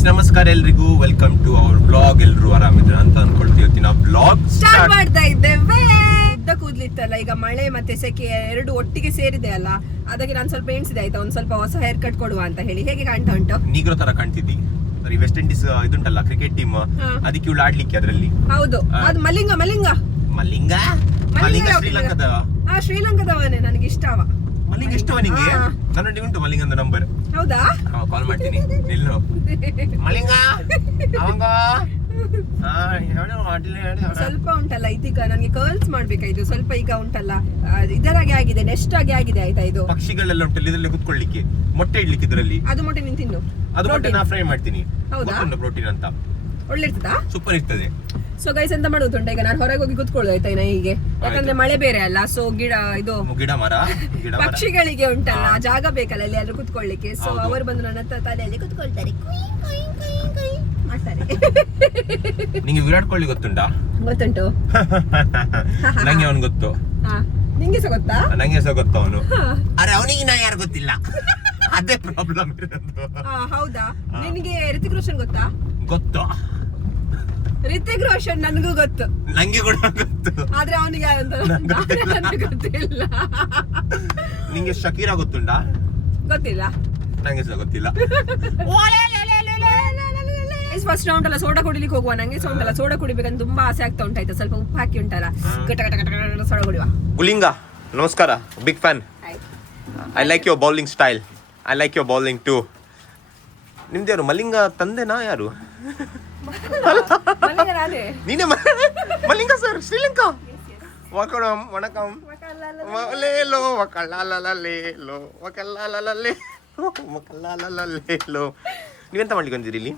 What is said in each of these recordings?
Guys ನಮಸ್ಕಾರ ಎಲ್ರಿಗೂ, welcome to our blog. ಎಲ್ರು ಆರಾಮಿದ್ರ ಅಂತ ಅನ್ಕೊಳ್ತೀವಿ. ಇವತ್ತಿನ ಬ್ಲಾಗ್ ಸ್ಟಾರ್ಟ್ ಮಾಡ್ತಾ ಇದ್ದೇವೆ. ಉದ್ದ ಕೂದ್ಲಿತ್ತಲ್ಲ, ಈಗ ಮಳೆ ಮತ್ತೆ ಸೆಕೆ ಎರಡು ಒಟ್ಟಿಗೆ ಸೇರಿದೆ ಅಲ್ಲ, ಅದಕ್ಕೆ ನಾನು ಸ್ವಲ್ಪ ಎಣಿಸಿದೆ ಆಯ್ತಾ, ಒಂದ್ ಸ್ವಲ್ಪ ಹೊಸ ಹೇರ್ ಕಟ್ ಕೊಡುವ ಅಂತ ಹೇಳಿ. ಹೇಗೆ ಕಾಣ್ತಾ ಉಂಟು? ನೀಗ್ರೋ ತರ ಕಾಣ್ತಿದ್ದಿ. ಸರಿ, ವೆಸ್ಟ್ ಇಂಡೀಸ್ ಇದುಂಟಲ್ಲ ಕ್ರಿಕೆಟ್ ಟೀಮ್, ಅದಕ್ಕೆ ಇವಳು ಆಡ್ಲಿಕ್ಕೆ ಅದ್ರಲ್ಲಿ. ಹೌದು, ಅದು ಮಲಿಂಗ ಮಲಿಂಗ ಮಲಿಂಗ ಮಲಿಂಗ ಶ್ರೀಲಂಕಾದ. ಶ್ರೀಲಂಕಾದವನೇ, ನನಗೆ ಇಷ್ಟವ. ಮಲಿಂಗ ಇಷ್ಟವ ನಿಂಗೆ? ನನ್ನೊಟ್ಟಿಗೆ ಉಂಟು ಮಲಿಂಗದ ನಂಬರ್. ಹೌದಾ? ಕಾಲ್ ಮಾಡ್ತೀನಿ. ನಿಲ್ಲು ಮಲಿಂಗ. ಅವಂಗ ಸ್ವಲ್ಪ ಉಂಟಲ್ಲ ಇದೀಗ ನನಗೆ ಕರ್ಲ್ಸ್ ಮಾಡ್ಬೇಕಾಯ್ತು ಸ್ವಲ್ಪ. ಈಗ ಉಂಟಲ್ಲ ಇದರಾಗೆ ಆಗಿದೆ, ನೆಕ್ಸ್ಟ್ ಆಗಿ ಆಗಿದೆ ಆಯ್ತಾ. ಇದು ಪಕ್ಷಿಗಳೆಲ್ಲ ಉಂಟಲ್ಲ ಇದರಲ್ಲಿ ಕುತ್ಕೊಳ್ಳಿಕ್ಕೆ, ಮೊಟ್ಟೆ ಇಡ್ಲಿಕ್ಕೆ ಇದರಲ್ಲಿ. ಅದು ಮೊಟ್ಟೆ ನೀನು ತಿನ್ನು. ಅದು ಮೊಟ್ಟೆ ನಾ ಫ್ರೈ ಮಾಡ್ತೀನಿ. ಹೌದಾ? ಪ್ರೋಟೀನ್ ಅಂತ ಒಳ್ಳೆ ಇರ್ತದಾ? ಸೂಪರ್ ಇರ್ತದೆ. ಸೊ ಗೈಸ್ ಎಂತ ಮಾಡುದುಂಟ, ಈಗ ನಾನು ಹೊರಗೆ ಹೋಗಿ ಕುತ್ಕೊಳ್ಳೋದು ಆಯ್ತಾ ನಾ ಹೀಗೆ, ಯಾಕಂದ್ರೆ ಮಳೆ ಬೇರೆ ಅಲ್ಲ. ಸೊ ಗಿಡ ಇದು ಗಿಡ ಮರ ಪಕ್ಷಿಗಳಿಗೆ ಉಂಟಲ್ಲ ಜಾಗ ಬೇಕಲ್ಲ ಅಲ್ಲಿ ಯಾರು ಕುತ್ಕೊಳ್ಳಿಕ್ಕೆ. ಸೊ ಅವರು ಬಂದು ನನ್ನ ತಲೆಯಲ್ಲಿ ಕುತ್ಕೊಳ್ತಾರೆ, ಮಾಡ್ತಾರೆ. ನಿಂಗೆ ವಿರಾಟ್ ಕೊಹ್ಲಿ ಗೊತ್ತುಂಟಾ? ಗೊತ್ತುಂಟು. ನಂಗೆ ಅವನು ಗೊತ್ತು. ನಿಂಗೆ ಸಹ ಗೊತ್ತಾ? ನಂಗೆ ಸಹ ಗೊತ್ತು ಅವನು. ಅರೆ ಅವನಿಗೆ ನಾ ಯಾರು ಗೊತ್ತಿಲ್ಲ, ಅದೇ ಪ್ರಾಬ್ಲಮ್ ಇರೋದು. ಹೌದಾ? ನಿನಗೆ ರಿತಿಕ್ ರೋಷನ್ ಗೊತ್ತಾ? ಗೊತ್ತು. ರಿತಿಕ್ ರೋಷನ್ ನನಗೂ ಗೊತ್ತು, ನಂಗೆ ಕೂಡ ಗೊತ್ತು. ಆದ್ರೆ ಅವನಿಗೆ ಯಾರಂತ ನನಗೆ ಗೊತ್ತಿಲ್ಲ. ನಿಂಗೆ ಶಕೀರಾ ಗೊತ್ತುಂಟಾ? ಗೊತ್ತಿಲ್ಲ. ನಂಗೆ ಸಹ ಗೊತ್ತಿಲ್ಲ. ಫಸ್ಟ್ ರೌಂಡ್ ಅಲ್ಲ ಸೋಡಾ ಕುಡಿಲಿಕ್ಕೆ ಹೋಗುವ. ನಂಗೆ ಸಹ ಉಂಟಲ್ಲ ಸೋಡಾ ಕುಡಿಬೇಕಂತ ತುಂಬಾ ಆಸೆ ಆಗ್ತಾ ಉಂಟಾಯ್ತು. ಸ್ವಲ್ಪ ಉಪ್ಪು ಹಾಕಿ ಉಂಟಲ್ಲ ಕಟ ಕಟ ಕಟ ಕಟ ಸೋಡಾ ಕುಡಿಯುವ. ಗುಲಿಂಗ ನಮಸ್ಕಾರ, big fan. I like your bowling style. I like your bowling too. ನಿಮ್ದು ಯಾರು ಮಲಿಂಗ ತಂದೆನಾ ಯಾರು? ನೀನೇ ಮಲಿಂಗ ಸರ್, ಶ್ರೀಲಂಕಾ. ವಕಳಂ ವಣಕಂ ಲೇಲೋ ವಕಳಾಲಲೇಲೋ ವಕಳಾಲಲೇಲೋ ವಕಳಾಲಲೇಲೋ. ನೀವೆಂತ ಮಾಡ್ಲಿಕ್ಕೆ ಬಂದಿರಿ ಇಲ್ಲಿ?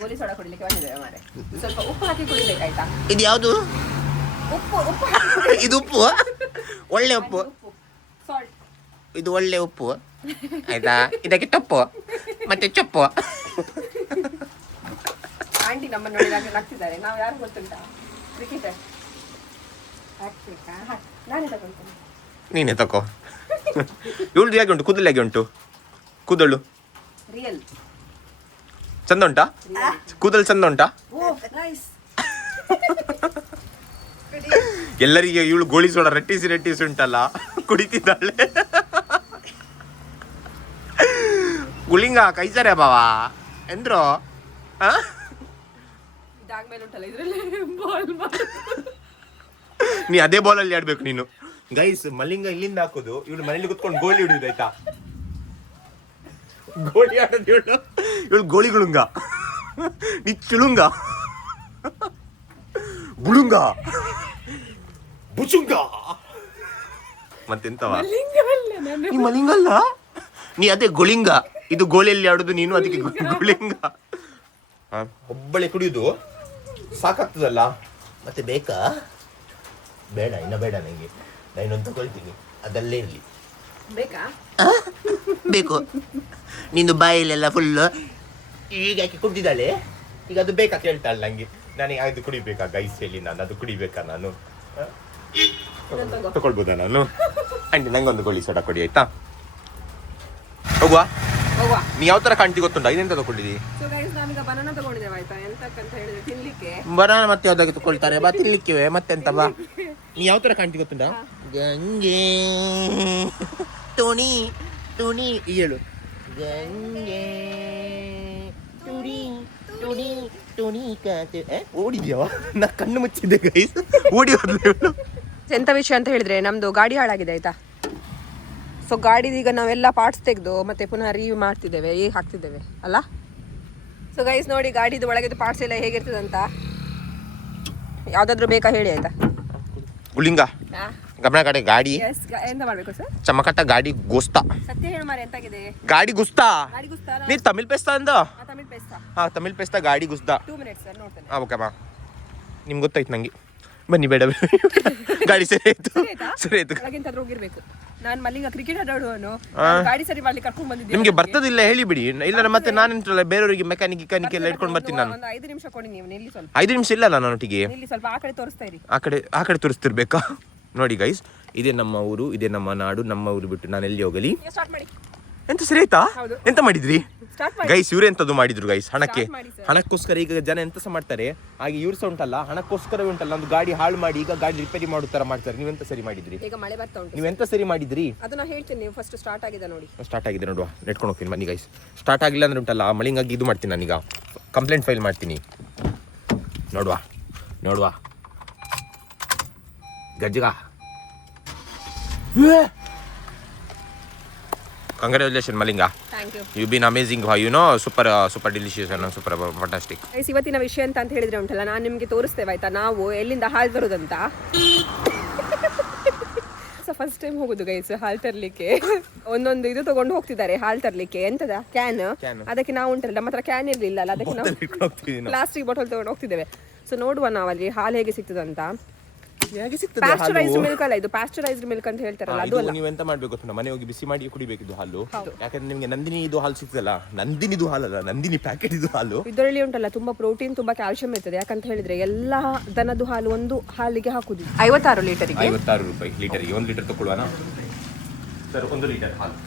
ಗೋಲಿ ಸೋಡಾ ಕುಡಿಲಿಕ್ಕೆ ಬಂದಿದ್ದೇವೆ ಮಾರೆ. ಸ್ವಲ್ಪ ಉಪ್ಪು ಹಾಕಿ ಕುಡಿಬೇಕಾಯ್ತಾ? ಇದು ಯಾವುದು ಉಪ್ಪು? ಉಪ್ಪು ಇದು ಉಪ್ಪು, ಒಳ್ಳೆ ಉಪ್ಪು. ಸಾಲ್ಟ್. ಇದು ಒಳ್ಳೆ ಉಪ್ಪು ಆಯ್ತಾ. ಇದಕ್ಕೆ ಟಪ್ಪು ಮತ್ತೆ ಚಪ್ಪು. ಆಂಟಿ ನಮ್ಮನ್ನು ನೋಡಿ ನಗ್ತಿದ್ದಾರೆ. ನಾವು ಯಾರು ಗೊತ್ತುಂಟಾ? ಕ್ರಿಕೆಟರ್. ನಾನೇ ತಗೊಳ್ತೇನೆ. ನೀನೇ ತಕೋ. ಇವಳ್ದು ಹೇಗೆ ಉಂಟು? ಕೂದಲು ಹೇಗೆ ಉಂಟು? ಕೂದಲು ರಿಯಲ್ ಚಂದ ಉಂಟಾ? ಕೂದಲು ಚಂದ ಉಂಟಾ? ಎಲ್ಲರಿಗೆ ಇವಳು ಗೋಳಿ ಸೋಡ ರಟ್ಟಿಸಿ ಉಂಟಲ್ಲ ಕುಡಿತಿದ್ದಾಳೆ. ಗುಳಿಂಗ ಕೈಸರೆ ಬಾವಾ ಎಂದ್ರು. ಇದಾದ್ಮೇಲೆ ಉಂಟಲ್ಲ ಇದ್ರಲ್ಲಿ ಬಾಲ್ ನೀ ಅದೇ ಬಾಲಲ್ಲಿ ಆಡ್ಬೇಕು ನೀನು. ಗೈಸ್ ಮಲಿಂಗ ಇಲ್ಲಿಂದ ಹಾಕೋದು, ಇವಳು ಮನೇಲಿ ಕುತ್ಕೊಂಡು ಗೋಳಿ ಹಿಡಿಯೋದು ಆಯ್ತಾ. ಗೋಳಿ ಆಡೋದು ಇವಳು ಗೋಳಿಗುಳುಂಗ, ನೀ ಚುಳುಂಗ ಬುಳುಂಗ ಬುಚುಂಗ ಮತ್ತೆಂತವ. ನೀ ಮಲಿಂಗಲ್ಲ, ನೀ ಅದೇ ಗೊಳಿಂಗ. ಇದು ಗೋಳಿಯಲ್ಲಿ ಆಡೋದು ನೀನು, ಅದಕ್ಕೆ ಗೊಳಿಂಗ. ಒಬ್ಬಳೆ ಕುಡಿಯುದು ಸಾಕಾಗ್ತದಲ್ಲ, ಮತ್ತೆ ಬೇಕಾ? ಬೇಡ, ಇನ್ನ ಬೇಡ ನಂಗೆ. ನಾನು ಇನ್ನೊಂದು ತಗೊಳ್ತೀನಿ, ಅದಲ್ಲೇ ಇರಲಿ. ಬೇಕಾ? ಬೇಕು. ನಿಂದು ಬಾಯಲ್ಲೆಲ್ಲ ಫುಲ್ಲು ಈಗ ಯಾಕೆ ಕುಡ್ದಿದ್ದಾಳೆ, ಈಗ ಅದು ಬೇಕಾ ಕೇಳ್ತಾಳೆ ನಂಗೆ. ನನಗೆ ಅದು ಕುಡಿಬೇಕಾ ಗೈಸ್ ಹೇಳಿ, ನಾನು ಅದು ಕುಡಿಬೇಕಾ? ನಾನು ತಗೊಳ್ಬೋದಾ ನಾನು? ಆಂಟಿ ನಂಗೊಂದು ಗೋಳಿ ಸೋಡಾ ಕೊಡಿ ಆಯ್ತಾ. ಹೋಗುವ. ನೀ ಯಾವ ತರ ಕಾಣ್ತಿ ಗೊತ್ತುಂಟ? ಇದೆಂತ ತಗೊಂಡಿದ್ದೀವಿ? ನಾನೀಗ ಬನಾನಾ ತಗೊಂಡಿದ್ದೇವೆ ಆಯ್ತಾ. ಎಂತಕ್ಕಂತ ಹೇಳಿದ್ರೆ ತಿನ್ಲಿಕ್ಕೆ. ಬನಾನಾ ಮತ್ತೆ ಯಾವ್ದಾಗಿ ತಗೊಳ್ತಾರೆ ಬಾ ತಿನ್ಲಿಕ್ಕೆ, ಮತ್ತೆಂತ ಬಾ. ನೀ ಯಾವ ತರ ಕಾಣ್ತಿ ಗೊತ್ತುಂಟ? ಗಂಗೆ ಟೋಣಿ ಟೋಣಿ ಹೇಳು. ಗಂಗೆ ಟುಡಿ ಟುಡಿ ಟುಡಿ ಕಾತೆ. ಓಡಿದ್ಯಾವ? ನಾ ಕಣ್ಣು ಮುಚ್ಚಿದ್ದೆ ಗೈಸ್, ಓಡಿ ಹೋದ್ಲು. ಎಂತ ವಿಷಯ ಅಂತ ಹೇಳಿದ್ರೆ ನಮ್ದು ಗಾಡಿ ಹಾಳಾಗಿದೆ ಆಯ್ತಾ. ಸೊ ಗಾಡಿದು ಈಗ ನಾವೆಲ್ಲ ಪಾರ್ಟ್ಸ್ ತೆಗೆದು ಮತ್ತೆ ಪುನಃ ರಿವ್ಯೂ ಮಾಡ್ತಿದ್ದೇವೆ, ಈಗ ಹಾಕ್ತಿದ್ದೇವೆ ಅಲ್ಲ. ಸೊ ಗೈಸ್ ನೋಡಿ ಗಾಡಿದು ಒಳಗಿದ್ದು ಪಾರ್ಟ್ಸ್ ಎಲ್ಲ ಹೇಗಿರ್ತದೆ ಅಂತ. ಯಾವ್ದಾದ್ರು ಬೇಕಾ ಹೇಳಿ ಆಯ್ತಾ. ಗುಳಿಂಗ ಗಮನ ಕಡೆ ಗಾಡಿ ಎಂತ ಮಾಡ್ಬೇಕು ಸರ್? ಚಮಕಟ್ಟ ಗಾಡಿ ಗುಸ್ತಾ. ಸತ್ಯ ಹೇಳು ಮಾರೆ, ಎಂತಾಗಿದೆ ಗಾಡಿ ಗುಸ್ತಾ? ಗಾಡಿ ಗುಸ್ತಾ ನೀ ತಮಿಳ್ ಪೇಸ್ತಾ ಅಂದ? ತಮಿಳ್ ಪೇಸ್ತಾ. ಹಾ ತಮಿಳ್ ಪೇಸ್ತಾ ಗಾಡಿ ಗುಸ್ತಾ. 2 ಮಿನಿಟ್ಸ್ ಸರ್ ನೋಡ್ತೇನೆ. ಓಕೆ ಮಾ, ನಿಮ್ಗೆ ಗೊತ್ತಾಯ್ತು ನಂಗೆ. ಬನ್ನಿ ಬೇಡ ಗಾಡಿ ಸರಿ ಆಯ್ತು, ಸರಿ ಆಯ್ತು. ಒಳಗಿಂತ ಹೋಗಿರ್ಬೇಕು. ನಾನು ಮಲ್ಲಿಂಗ ಕ್ರಿಕೆಟ್ ಆಡೋನು, ಗಾಡಿ ಸರಿ ಮಾಡ್ಲಿಕ್ಕೆ ಕರ್ಕೊಂಡ್ ಬಂದಿದ್ದೆ. ನಿಮ್ಗೆ ಬರ್ತದಿಲ್ಲ ಹೇಳಿ ಬಿಡಿ, ಇಲ್ಲ ಮತ್ತೆ ನಾನೆಂತಲ್ಲ ಬೇರೆಯವರಿಗೆ ಮೆಕ್ಯಾನಿಕ್ ಎಲ್ಲ ಇಟ್ಕೊಂಡು ಬರ್ತೀನಿ ನಾನು. ಒಂದು 5 ನಿಮಿಷ ಕೊಡಿ ನೀವು. ನಿಲ್ಲಿ ಸ್ವಲ್ಪ. 5 ನಿಮಿಷ ಇಲ್ಲ ನನ್ನೊಟ್ಟಿಗೆ. ನಿಲ್ಲಿ ಸ್ವಲ್ಪ, ಆ ಕಡೆ ತೋರಿಸ್ತಾ ಇರಿ. ಆ ಕಡೆ ತೋರಿಸ್ತಿರ್ಬೇಕಾ? ನೋಡಿ ಗೈಸ್, ಇದೇ ನಮ್ಮ ಊರು, ಇದೇ ನಮ್ಮ ನಾಡು. ನಮ್ಮ ಊರು ಬಿಟ್ಟು ನಾನು ಎಲ್ಲಿ ಹೋಗಲಿ? ಸ್ಟಾರ್ಟ್ ಮಾಡಿ. ಎಂತ ಸರಿ ಆಯ್ತಾ? ಎಂತ ಮಾಡಿದ್ರಿ? ಸ್ಟಾರ್ಟ್ ಮಾಡಿ ಗೈಸ್ ಇವ್ರು ಎಂತದ್ದು ಮಾಡಿದ್ರು ಗೈಸ್ ಹಣಕ್ಕೆ Start ಮಾಡಿ sir. ಹಣಕ್ಕೋಸ್ಕರ ಈಗ ಜನ ಎಂತ ಸಹ ಮಾಡ್ತಾರೆ ಹಾಗೆ ಇವ್ರು ಸಹ ಉಂಟಲ್ಲ ಹಣಕ್ಕೋಸ್ಕರವೇ ಉಂಟಲ್ಲ ಒಂದು ಗಾಡಿ ಹಾಳು ಮಾಡಿ ಈಗ ಗಾಡಿ ರಿಪೇರಿ ಮಾಡೋ ತರ ಮಾಡ್ತಾರೆ. ನೀವೆಂತ ಸರಿ ಮಾಡಿದ್ರಿ? ಈಗ ಮಳೆ ಬರ್ತಾ ಉಂಟು. ನೀವೆಂತ ಸರಿ ಮಾಡಿದ್ರಿ? ಅದು ನಾ ಹೇಳ್ತೀನಿ, ನೀವು ಫಸ್ಟ್ ಸ್ಟಾರ್ಟ್ ಆಗಿದೆ ನೋಡಿ. ಸ್ಟಾರ್ಟ್ ಆಗಿದೆ ನೋಡುವ, ನೆಟ್ಕೊಂಡು ಹೋಗ್ತೀನಿ ಬನ್ನಿ ಗೈಸ್. ಸ್ಟಾರ್ಟ್ ಆಗಿಲ್ಲ ಅಂದ್ರೆ ಉಂಟಲ್ಲ ಆ ಮಳಿಂಗಾಗಿ ಇದು ಮಾಡ್ತೀನಿ ನಾನೀಗ, ಕಂಪ್ಲೇಂಟ್ ಫೈಲ್ ಮಾಡ್ತೀನಿ. ನೋಡುವ ನೋಡುವ ಗಜ್ಜಗ. Congratulation Malinga, thank you. You been amazing, you know, super super delicious ಅನ್ನೋ ಸೂಪರ್ ಫಂಟಾಸ್ಟಿಕ್. ಗೈಸ್ ಇವತ್ತಿನ ವಿಷಯ ಅಂತ ಹೇಳಿದ್ರೆ ಉಂಟಲ್ಲ, ನಾನು ನಿಮಗೆ ತೋರಿಸ್ತೇವೆ ಆಯ್ತಾ ನಾವು ಎಲ್ಲಿಂದ ಹಾಲು ತರೋದಂತ. ಫಸ್ಟ್ ಟೈಮ್ ಹೋಗುದು ಗೈಸ್ ಹಾಲು ತರ್ಲಿಕ್ಕೆ. ಒಂದೊಂದು ಇದು ತಗೊಂಡು ಹೋಗ್ತಿದ್ದಾರೆ ಹಾಲು ತರ್ಲಿಕ್ಕೆ. ಎಂತದ ಕ್ಯಾನ್, ಅದಕ್ಕೆ ನಾವು ಉಂಟಲ್ಲ ನಮ್ಮ ಹತ್ರ ಕ್ಯಾನ್ ಇರ್ಲಿಲ್ಲ ಅಲ್ಲ, ಅದಕ್ಕೆ ನಾವು ಪ್ಲಾಸ್ಟಿಕ್ ಬಾಟಲ್ ತಗೊಂಡು ಹೋಗ್ತಿದ್ದೇವೆ. ಸೊ ನೋಡುವ ನಾವಲ್ಲಿ ಹಾಲು ಹೇಗೆ ಸಿಗ್ತದಂತ. ಪ್ಯಾಸ್ಚರೈಸ್ಡ್ ಮಿಲ್ಕ್ ಅಲ್ಲ ಇದು, ಪ್ಯಾಸ್ಚರೈಸ್ಡ್ ಮಿಲ್ಕ್ ಅಂತ ಹೇಳ್ತಾರಲ್ಲ ಅದು ಅಲ್ಲ. ನೀವು ಎಂತ ಮಾಡ್ಬೇಕು ಗೊತ್ತಾ, ಮನೆ ಹೋಗಿ ಬಿಸಿ ಮಾಡಿ ಕುಡಿಬೇಕಿದ್ದು ಹಾಲು. ಯಾಕಂದ್ರೆ ನಿಮ್ಗೆ ನಂದಿನಿ ಇದು ಹಾಲು ಸಿಗ್ತದಲ್ಲ, ನಂದಿನಿದು ಹಾಲಲ್ಲ, ನಂದಿನಿ ಪ್ಯಾಕೆಟ್ ಇದು ಹಾಲು. ಇದರಲ್ಲಿ ಉಂಟಲ್ಲ ತುಂಬಾ ಪ್ರೋಟೀನ್ ತುಂಬಾ ಕ್ಯಾಲ್ಸಿಯಂ ಇರ್ತದೆ. ಯಾಕಂತ ಹೇಳಿದ್ರೆ ಎಲ್ಲಾ ದನದ್ದು ಹಾಲು ಒಂದು ಹಾಲಿಗೆ ಹಾಕುದು 56 ಲೀಟರ್ಗೆ 56 ರೂಪಾಯಿ ಲೀಟರ್ಗೆ. 1 ಲೀಟರ್ ತಗೊಳ್ಳುವನಾ ಸರ್? 1 ಲೀಟರ್ ಹಾಲು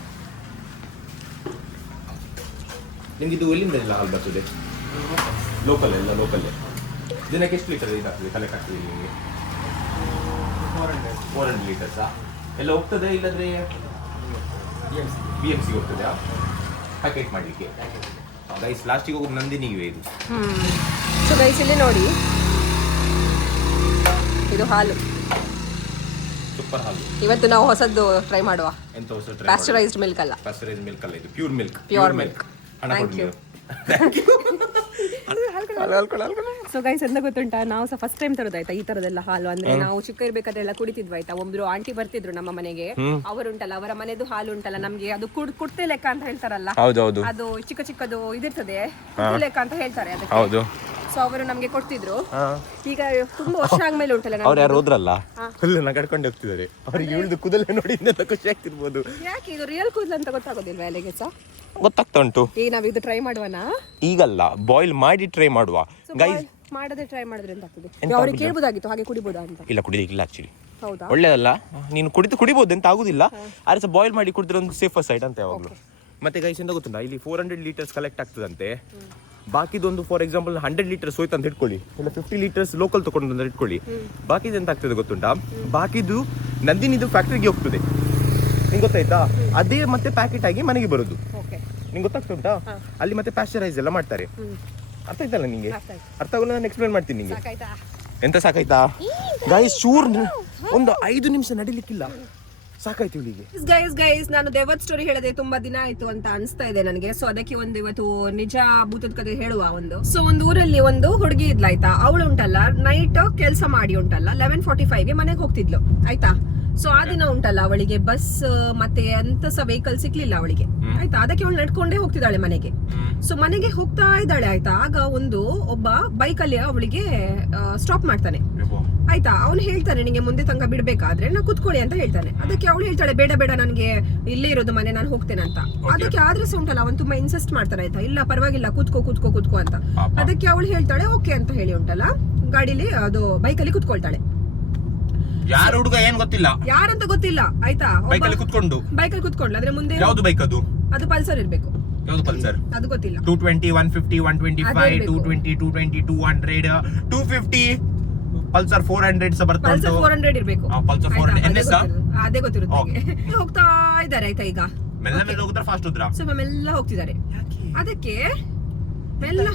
ನಿಮ್ಗೆ ಇದು ಎಲ್ಲಿಂದ ಎಲ್ಲ ಹಾಲು ಬರ್ತದೆ? ಲೋಕಲ್, ಎಲ್ಲ ಲೋಕಲ್ಲೇ. ದಿನಕ್ಕೆ ಎಷ್ಟು ಲೀಟರ್ ಇದಾಗ್ತದೆ ಕಲೆಕ್ಟ್ ಆಗ್ತದೆ ನಿಮಗೆ? 400 ಲೀಟರ್ಸಾ? ಎಲ್ಲ ಹೋಗ್ತದೆ ಇಲ್ಲದ್ರೆ BMC ಹೋಗ್ತದಾ ಪ್ಯಾಕೆಟ್ ಮಾಡಲಿಕ್ಕೆ? ಗೈಸ್ ಲಾಸ್ಟಿಗೆ ಹೋಗೋದು ನಂದಿನಿಗೆ ಇದು. ಸೊ ಗೈಸ್ ಇಲ್ಲಿ ನೋಡಿ, ಇದು ಹಾಲು, ಸೂಪರ್ ಹಾಲು. ಇವತ್ತು ನಾವು ಹೊಸದ್ದು ಟ್ರೈ ಮಾಡುವ. ಎಂತ ಹೊಸ ಪ್ಯಾಸ್ಚರೈಸ್ಡ್ ಮಿಲ್ಕ್ ಅಲ್ಲ, ಪ್ಯಾಸ್ಚರೈಸ್ಡ್ ಮಿಲ್ಕ್ ಅಲ್ಲ, ಇದು pure milk. Pure milk. Thank you. So guys ಎಂತ ಗೊತ್ತುಂಟಾ, ನಾವು ಸಹ ಫಸ್ಟ್ ಟೈಮ್ ತರೋದಾಯ್ತಾ ಈ ತರದೆಲ್ಲ ಹಾಲು. ಅಂದ್ರೆ ನಾವು ಚಿಕ್ಕ ಇರ್ಬೇಕಾದ್ರೆಲ್ಲ ಕುಡಿತಿದ್ವಿ ಆಯ್ತಾ. ಒಬ್ರು ಆಂಟಿ ಬರ್ತಿದ್ರು ನಮ್ಮ ಮನೆಗೆ, ಅವರುಂಟಲ್ಲ ಅವರ ಮನೆದು ಹಾಲು ಉಂಟಲ್ಲ ನಮ್ಗೆ ಅದು ಕುಡ್ತೆ ಲೆಕ್ಕ ಅಂತ ಹೇಳ್ತಾರಲ್ಲ, ಅದು ಚಿಕ್ಕ ಚಿಕ್ಕದು ಇದಿರ್ತದೆ, ಕುಡ್ತೆ ಲೆಕ್ಕ ಅಂತ ಹೇಳ್ತಾರೆ ಅದಕ್ಕೆ. ಸೊ ಅವರು ನಮ್ಗೆ ಕೊಡ್ತಿದ್ರು. ಈಗ ತುಂಬಾ ವರ್ಷ ಆದ್ಮೇಲೆ ಉಂಟಲ್ಲ, ಅವ್ರು ಯಾರು ಹೋದ್ರಲ್ಲ ಫುಲ್ ನಗಡ್ಕೊಂಡು ಹೋಗ್ತಿದ್ದಾರೆ. ಅವ್ರಿಗೆ ಇಳಿದು ಕೂದಲೇ ನೋಡಿ ಇನ್ನೆಲ್ಲ ಖುಷಿ ಆಗ್ತಿರ್ಬೋದು. ಯಾಕೆ ಇದು ರಿಯಲ್ ಕೂದಲು ಅಂತ ಗೊತ್ತಾಗೋದಿಲ್ವಾ ಎಲೆಗೆ ಸಹ? ಗೊತ್ತಾಗ್ತಾ ಉಂಟು. ಈಗ ನಾವ್ ಇದು ಟ್ರೈ ಮಾಡುವನಾ? ಈಗಲ್ಲ, ಬಾಯ್ಲ್ ಮಾಡಿ ಟ್ರೈ ಮಾಡುವ ಗೈಸ್. ಮಾಡದೆ ಟ್ರೈ ಮಾಡಿದ್ರೆ ಎಂತ ಆಗ್ತದೆ? ಅವ್ರಿಗೆ ಕೇಳ್ಬೋದಾಗಿತ್ತು ಹಾಗೆ ಕುಡಿಬೋದಾ ಅಂತ. ಇಲ್ಲ ಕುಡಿಲಿಕ್ಕಿಲ್ಲ ಆಕ್ಚುಲಿ. ಹೌದಾ? ಒಳ್ಳೇದಲ್ಲ, ನೀನು ಕುಡಿಬಹುದು ಅಂತ ಆಗುದಿಲ್ಲ. ಆದ್ರೆ ಬಾಯ್ಲ್ ಮಾಡಿ ಕುಡಿದ್ರೆ ಒಂದು ಸೇಫರ್ ಸೈಡ್ ಅಂತ ಯಾವಾಗಲೂ. ಮತ್ತೆ ಗೈಸ್ ಎಂತ ಗೊತ್ತುಂಟಾ, ಇಲ್ಲಿ 400 ಲೀಟರ್ಸ್ ಕಲೆಕ್ಟ್ ಆಗ್ತದಂತೆ. ಬಾಕಿದೊಂದು ಫಾರ್ ಎಕ್ಸಾಂಪಲ್ 100 ಲೀಟರ್ಸ್ ಹೋಯ್ತು ಅಂತ ಇಟ್ಕೊಳ್ಳಿ, ಇಲ್ಲ 50 ಲೀಟರ್ಸ್ ಲೋಕಲ್ ತಗೊಂಡು ಅಂತ ಇಟ್ಕೊಳ್ಳಿ. ಬಾಕಿದು ಎಂತ ಆಗ್ತದೆ ಗೊತ್ತುಂಟಾ, ಬಾಕಿದು ನಂದಿನಿದು ಫ್ಯಾಕ್ಟ್ರಿಗೆ ಹೋಗ್ತದೆ. ನಿಂಗೆ ಗೊತ್ತಾಯ್ತಾ? ಅದೇ ಮತ್ತೆ ಪ್ಯಾಕೆಟ್ ಆಗಿ ಮನೆಗೆ ಬರೋದು. ನಿಂಗೆ ಗೊತ್ತಾಗ್ತುಂಟಾ? ಅಲ್ಲಿ ಮತ್ತೆ ಪ್ಯಾಸ್ಚರೈಸ್ ಎಲ್ಲ ಮಾಡ್ತಾರೆ. ಅರ್ಥ ಆಯ್ತಲ್ಲ ನಿಂಗೆ? ಅರ್ಥ ಆಗಲ್ಲ, ನಾನು ಎಕ್ಸ್ಪ್ಲೇನ್ ಮಾಡ್ತೀನಿ ನಿಂಗೆ. ಎಂತ ಸಾಕಾಯ್ತಾ ಗೈಸ್? ಚೂರ್ ಒಂದು 5 ನಿಮಿಷ ನಡಿಲಿಕ್ಕಿಲ್ಲ, ಸಾಕಾಯ್ತು ಇವಳಿಗೆ. ಗೈಸ್ ನಾನು ದೇವತ್ ಸ್ಟೋರಿ ಹೇಳದೆ ತುಂಬಾ ದಿನ ಆಯ್ತು ಅಂತ ಅನಿಸ್ತಾ ಇದೆ ನನಗೆ. ಸೊ ಅದಕ್ಕೆ ಒಂದು ಇವತ್ತು ನಿಜ ಭೂತದ ಕಥೆ ಹೇಳುವ ಒಂದು. ಸೊ ಒಂದು ಊರಲ್ಲಿ ಒಂದು ಹುಡುಗಿ ಇದ್ಲಾಯ್ತಾ. ಅವಳು ಉಂಟಲ್ಲ ನೈಟ್ ಕೆಲಸ ಮಾಡಿ ಉಂಟಲ್ಲ 11:45ಗೆ ಮನೆಗೆ ಹೋಗ್ತಿದ್ಲು ಆಯ್ತಾ. ಸೊ ಆ ದಿನ ಉಂಟಲ್ಲ ಅವಳಿಗೆ ಬಸ್ ಮತ್ತೆ ಎಂತ ಸಹ ವೆಹಿಕಲ್ ಸಿಕ್ಲಿಲ್ಲ ಅವಳಿಗೆ ಆಯ್ತಾ. ಅದಕ್ಕೆ ಅವಳು ನಡ್ಕೊಂಡೇ ಹೋಗ್ತಿದ್ದಾಳೆ ಮನೆಗೆ. ಸೊ ಮನೆಗೆ ಹೋಗ್ತಾ ಇದ್ದಾಳೆ ಆಯ್ತಾ. ಆಗ ಒಬ್ಬ ಬೈಕಲ್ಲಿ ಅವಳಿಗೆ ಸ್ಟಾಪ್ ಮಾಡ್ತಾನೆ ಆಯ್ತಾ. ಅವ್ನು ಹೇಳ್ತಾನೆ ನಿಂಗೆ ಮುಂದೆ ತನಕ ಬಿಡ್ಬೇಕಾದ್ರೆ ನಾ ಕುತ್ಕೊಳ್ಳಿ ಅಂತ ಹೇಳ್ತಾನೆ. ಅದಕ್ಕೆ ಅವಳು ಹೇಳ್ತಾಳೆ ಬೇಡ ಬೇಡ ನನ್ಗೆ ಇಲ್ಲೇ ಇರೋದು ಮನೆ, ನಾನು ಹೋಗ್ತೇನೆ ಅಂತ. ಅದಕ್ಕೆ ಆದ್ರೆ ಸಹ ಉಂಟಲ್ಲ ಅವನು ತುಂಬಾ ಇನ್ಸಿಸ್ಟ್ ಮಾಡ್ತಾನೆ ಆಯ್ತಾ. ಇಲ್ಲ ಪರವಾಗಿಲ್ಲ ಕುತ್ಕೋ ಅಂತ. ಅದಕ್ಕೆ ಅವಳು ಹೇಳ್ತಾಳೆ ಓಕೆ ಅಂತ ಹೇಳಿ ಉಂಟಲ್ಲ ಗಾಡಿಲಿ ಅದು ಬೈಕಲ್ಲಿ ಕುತ್ಕೊಳ್ತಾಳೆ. ಯಾರು ಹುಡುಗ ಏನ್ ಗೊತ್ತಿಲ್ಲ, ಯಾರಂತ ಗೊತ್ತಿಲ್ಲ ಆಯ್ತಾ. ಬೈಕಲ್ಲಿ ಕುತ್ಕೊಂಡು ಅದ್ರ ಮುಂದೆ ಯಾವ್ದು ಬೈಕ್ ಅದು? ಅದು ಪಲ್ಸರ್ ಇರ್ಬೇಕು. ಯಾವ್ದು ಪಲ್ಸರ್? ಅದು ಗೊತ್ತಿಲ್ಲ. 220, 150, 125, 220, 220, 200, 250 ಪಲ್ಸರ್ 400 ಸಹ ಬರ್ತಾ ಉಂಟು. ಪಲ್ಸರ್ 400 ಇರ್ಬೇಕು. ಪಲ್ಸರ್ 400 NS ಅದೇ ಗೊತ್ತಿರುತ್ತೆ. ಹೋಗ್ತಾ ಇದ್ದಾರೆ ಆಯ್ತಾ. ಈಗ ಮೆಲ್ಲ ಹೋಗ್ತಾರೆ, ಫಾಸ್ಟ್ ಹೋದ್ರ? ಸ್ವಲ್ಪ ಮೆಲ್ಲ ಹೋಗ್ತಿದ್ದಾರೆ. ಅದಕ್ಕೆ ಮೆಲ್ಲ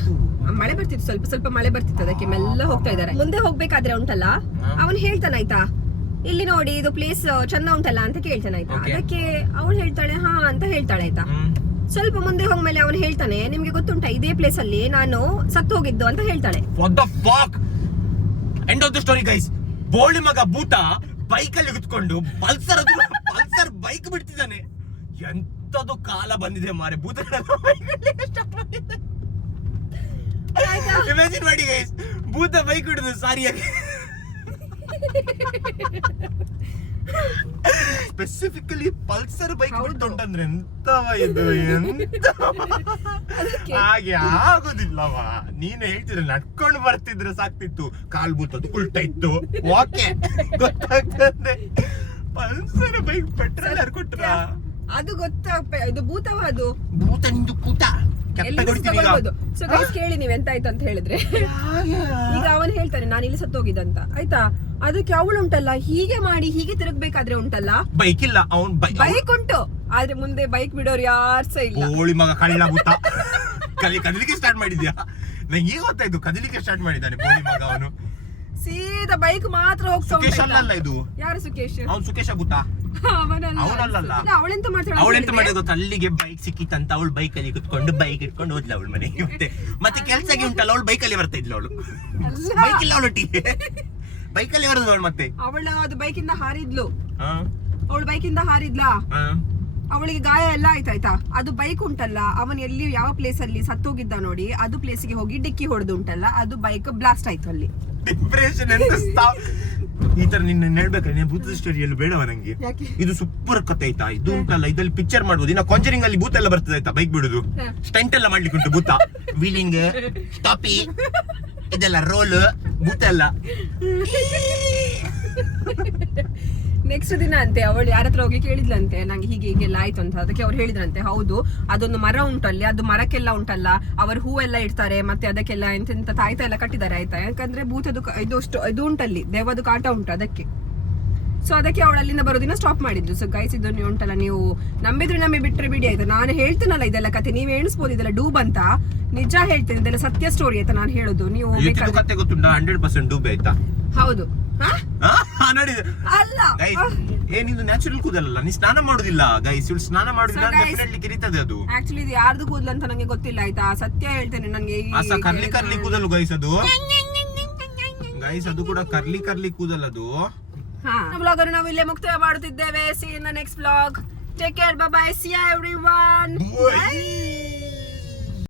ಮಳೆ ಬರ್ತಿತ್ತು, ಸ್ವಲ್ಪ ಸ್ವಲ್ಪ ಮಳೆ ಬರ್ತಿತ್ತು. ಅದಕ್ಕೆ ಮೆಲ್ಲ ಹೋಗ್ತಾ ಇದ್ದಾರೆ. ಮುಂದೆ ಹೋಗ್ಬೇಕಾದ್ರೆ ಉಂಟಲ್ಲ ಅವನು ಹೇಳ್ತಾನೆ ಆಯ್ತಾ, ಇಲ್ಲಿ ನೋಡಿ ಇದು ಪ್ಲೇಸ್ ಚೆನ್ನ ಉಂಟಲ್ಲ ಅಂತ ಕೇಳ್ತಾನೆ ಆಯ್ತಾ. ಅದಕ್ಕೆ ಅವಳು ಹೇಳ್ತಾಳೆ ಹಾ ಅಂತ ಹೇಳ್ತಾಳೆ ಆಯ್ತಾ. ಸ್ವಲ್ಪ ಮುಂದೆ ಹೋಗ್ಮೇಲೆ ಅವನು ಹೇಳ್ತಾನೆ ನಿಮ್ಗೆ ಗೊತ್ತುಂಟಾ ಇದೇ ಪ್ಲೇಸ್ ಅಲ್ಲಿ ನಾನು ಸತ್ತು ಹೋಗಿದ್ದು ಅಂತ ಹೇಳ್ತಾಳೆ. What the fuck? End of the story guys. ಬೋಳಿ ಮಗ ಭೂತ ಬೈಕಲ್ಲಿ ಕುತ್ಕೊಂಡು ಪಲ್ಸರ್ ಬೈಕ್ ಬಿಡ್ತಿದ್ದಾನೆ. ಎಂತದು ಕಾಲ ಬಂದಿದೆ ಮಾರೆ, ಭೂತಗಳೆಲ್ಲ ಇಮ್ಯಾಜಿನ್ ಮಾಡಿ ಗೈಸ್, ಭೂತ ಬೈಕ್ ಹಿಡಿದು ಸಾರಿಯಾಗಿ ಸ್ಪೆಸಿಫಿಕಲಿ ಪಲ್ಸರ್ ಬೈಕ್ ಬಿಟ್ಟುಂಟಂದ್ರೆ ಎಂತವ ಇದು, ಹಾಗೆ ಆಗೋದಿಲ್ಲವ. ನೀನು ಹೇಳ್ತಿದ್ರೆ ನಡ್ಕೊಂಡು ಬರ್ತಿದ್ರೆ ಸಾಕ್ತಿತ್ತು, ಕಾಲ್ ಭೂತದ್ದು ಉಲ್ಟಾ ಇತ್ತು ಓಕೆ ಗೊತ್ತಾಗ್ತದೆ. ಪಲ್ಸರ್ ಬೈಕ್ ಪೆಟ್ರೋಲ್ ಯಾರು ಕೊಟ್ರ? ಅದು ಗೊತ್ತಾ, ಇದು ಭೂತವ, ಅದು ಭೂತ. ನಿಂದು ಭೂತ ಸೊ ಗೈಸ್ ಕೇಳಿ ನೀವ್ ಎಂತ ಆಯ್ತು ಅಂತ ಹೇಳಿದ್ರೆ, ಈಗ ಅವನ್ ಹೇಳ್ತಾನೆ ನಾನು ಇಲ್ಲಿ ಸತ್ತೋಗಿದ್ದಂತ ಆಯ್ತಾ, ಅದಕ್ಕೆ ಅವಳು ಉಂಟಲ್ಲ ಹೀಗೆ ಮಾಡಿ ಹೀಗೆ ತಿರುಗ್ಬೇಕಾದ್ರೆ ಉಂಟಲ್ಲ ಬೈಕ್ ಇಲ್ಲ, ಅವ್ನ್ ಬೈಕ್ ಉಂಟು ಆದ್ರೆ ಮುಂದೆ ಬೈಕ್ ಬಿಡೋರು ಯಾರ್ಸ ಇಲ್ಲ. ಹೋಳಿ ಮಗ ಕಳ್ಳಾಗುತ್ತಾ ಕದಲಿಕ್ಕೆ ಸ್ಟಾರ್ಟ್ ಮಾಡಿದ್ಯಾ? ನಂಗೆ ಈಗ ಗೊತ್ತಾಯ್ತು ಕದಲಿಕ್ಕೆ ಸ್ಟಾರ್ಟ್ ಮಾಡಿದ್ದಾನೆ ಹೋಳಿ ಮಗ ಅವನು. ಸೀದಾ ಬೈಕ್ ಮಾತ್ರ ಹೋಗ್ತಾ ಸುಕೇಶ್ ಅಲ್ಲ ಇದು. ಯಾರು ಸುಕೇಶ್? ಅವ್ನು ಸುಕೇಶ್ ಆಗುತ್ತಾ? ಅವನಲ್ಲ. ಅವಳೆಂತ ಅವಳೆಂತ ಮಾಡಿದ ಗೊತ್ತಾ, ಅಲ್ಲಿಗೆ ಬೈಕ್ ಸಿಕ್ಕಿತ್ತಂತ ಅವಳು ಬೈಕ್ ಅಲ್ಲಿ ಕುತ್ಕೊಂಡು ಬೈಕ್ ಇಟ್ಕೊಂಡು ಹೋದ್ಲ ಅವಳು ಮನೆಗೆ. ಮತ್ತೆ ಕೆಲ್ಸಕ್ಕೆ ಉಂಟಲ್ಲ ಅವಳು ಬೈಕ್ ಅಲ್ಲಿ ಬರ್ತಾ ಇದ್ಲು. ಅವಳು ಬೈಕ್ ಇಲ್ಲ ಅವಳೊಟ್ಟಿಗೆ, ಬೈಕ್ ಅಲ್ಲಿ ಬರೋದು ಅವಳು. ಮತ್ತೆ ಅವಳು ಅದು ಬೈಕಿಂದ ಹಾರಿದ್ಲು, ಅವಳು ಬೈಕಿಂದ ಹಾರಿದ್ಲಾ, ಅವಳಿಗೆ ಗಾಯ ಎಲ್ಲ ಆಯ್ತಾಯ್ತಾ. ಅದು ಬೈಕ್ ಉಂಟಲ್ಲ ಅವನ್ ಎಲ್ಲಿ ಯಾವ ಪ್ಲೇಸ್ ಅಲ್ಲಿ ಸತ್ತೋಗಿದ್ದ ನೋಡಿ, ಅದು ಪ್ಲೇಸಿಗೆ ಹೋಗಿ ಡಿಕ್ಕಿ ಹೊಡೆದು ಉಂಟಲ್ಲ, ಅದು ಬೈಕ್ ಬ್ಲಾಸ್ಟ್ ಆಯ್ತು ಅಲ್ಲಿ. ಡಿಪ್ರೆಷನ್ ಈ ತರ ನಿನ್ನ ಹೇಳ್ಬೇಕಾದ್ರೆ ನೀನು ಭೂತದ ಸ್ಟೋರಿ ಎಲ್ಲ ಬೇಡವ ನಂಗೆ. ಇದು ಸೂಪರ್ ಕತೆ ಆಯ್ತಾ, ಇದು ಉಂಟಲ್ಲ ಇದ್ರಲ್ಲಿ ಪಿಕ್ಚರ್ ಮಾಡ್ಬೋದು. ಇನ್ನ ಕಾಂಜರಿಂಗ್ ಅಲ್ಲಿ ಭೂತ ಎಲ್ಲ ಬರ್ತದೆ ಆಯ್ತಾ, ಬೈಕ್ ಬಿಡುದು ಸ್ಟಂಟ್ ಎಲ್ಲ ಮಾಡ್ಲಿಕ್ಕೆ ಉಂಟು. ಭೂತ ವೀಲಿಂಗ್ ಸ್ಟಾಪಿ ಇದೆಲ್ಲ ರೋಲ್ ಭೂತ ಎಲ್ಲ. ನೆಕ್ಸ್ಟ್ ದಿನ ಅಂತೆ ಅವಳು ಯಾರ ಹತ್ರ ಹೋಗಿ ಕೇಳಿದ್ಲಂತೆ ನಂಗೆ ಹೀಗೆ ಹೀಗೆಲ್ಲ ಆಯ್ತು ಅಂತ. ಅದಕ್ಕೆ ಅವ್ರು ಹೇಳಿದ್ರಂತೆ ಹೌದು ಅದೊಂದು ಮರ ಉಂಟಲ್ಲಿ, ಅದು ಮರಕ್ಕೆಲ್ಲ ಉಂಟಲ್ಲ ಅವರು ಹೂವೆಲ್ಲ ಇಡ್ತಾರೆ, ಮತ್ತೆ ಅದಕ್ಕೆಲ್ಲ ಎಂತೆಂತ ತಾಯ್ತ ಎಲ್ಲ ಕಟ್ಟಿದ್ದಾರೆ ಆಯ್ತಾ, ಯಾಕಂದ್ರೆ ಭೂತದ್ದು ಇದು ಉಂಟಲ್ಲಿ ದೆವ್ವದು ಕಾಟ ಉಂಟು ಅದಕ್ಕೆ. ಸೊ ಅದಕ್ಕೆ ಅವಳು ಅಲ್ಲಿಂದ ಬರೋದಿನ ಸ್ಟಾಪ್ ಮಾಡಿದ್ಲು. ಸೊ ಗೈಸ್ ಇದನ್ನು ಉಂಟಲ್ಲ ನೀವು ನಂಬಿದ್ರೆ ನಂಬಿ ಬಿಟ್ರೆ ಬಿಡಿ ಆಯ್ತಾ. ನಾನು ಹೇಳ್ತೀನಲ್ಲ ಇದೆಲ್ಲ ಕತೆ ನೀವ್ ಎಣಿಸ್ಬೋದು ಇದೆಲ್ಲ ಡೂಬ್ ಅಂತ, ನಿಜ ಹೇಳ್ತೇನೆ ಇದೆಲ್ಲ ಸತ್ಯ ಸ್ಟೋರಿ ಆಯ್ತಾ ನಾನು ಹೇಳುದು. ನೀವು ಕತೆ ಗೊತ್ತುಂಟಾ 100% ಡೂಬ್ ಆಯ್ತಾ? ಹೌದು ನೋಡಿ ಅಲ್ಲ ಏನಿದು ನ್ಯಾಚುರಲ್ ಕೂದಲಲ್ಲ, ನೀ ಸ್ನಾನ ಮಾಡುದಿಲ್ಲ ಗೈಸ್. ಇವಳು ಸ್ನಾನ ಮಾಡುದಿಲ್ಲ ಡೆಫಿನೆಟ್ಲಿ ಕಿರಿತದೆ ಅದು. ಆಕ್ಚುಲಿ ಇದು ಯಾರ್ದು ಕೂದಲು ಅಂತ ನಂಗೆ ಗೊತ್ತಿಲ್ಲ ಆಯ್ತಾ, ಸತ್ಯ ಹೇಳ್ತೇನೆ ನಂಗೆ. ಕರ್ಲಿ ಕೂದಲು ಗೈಸ್ ಅದು, ಗೈಸ್ ಅದು ಕೂಡ ಕರ್ಲಿ ಕೂದಲು ಅದು. ವ್ಲಾಗ್ ಅನ್ನು ನಾವು ಇಲ್ಲೇ ಮುಕ್ತಾಯ ಮಾಡುತ್ತಿದ್ದೇವೆ. See you in the next vlog. Take care. Bye bye. See you everyone. Bye.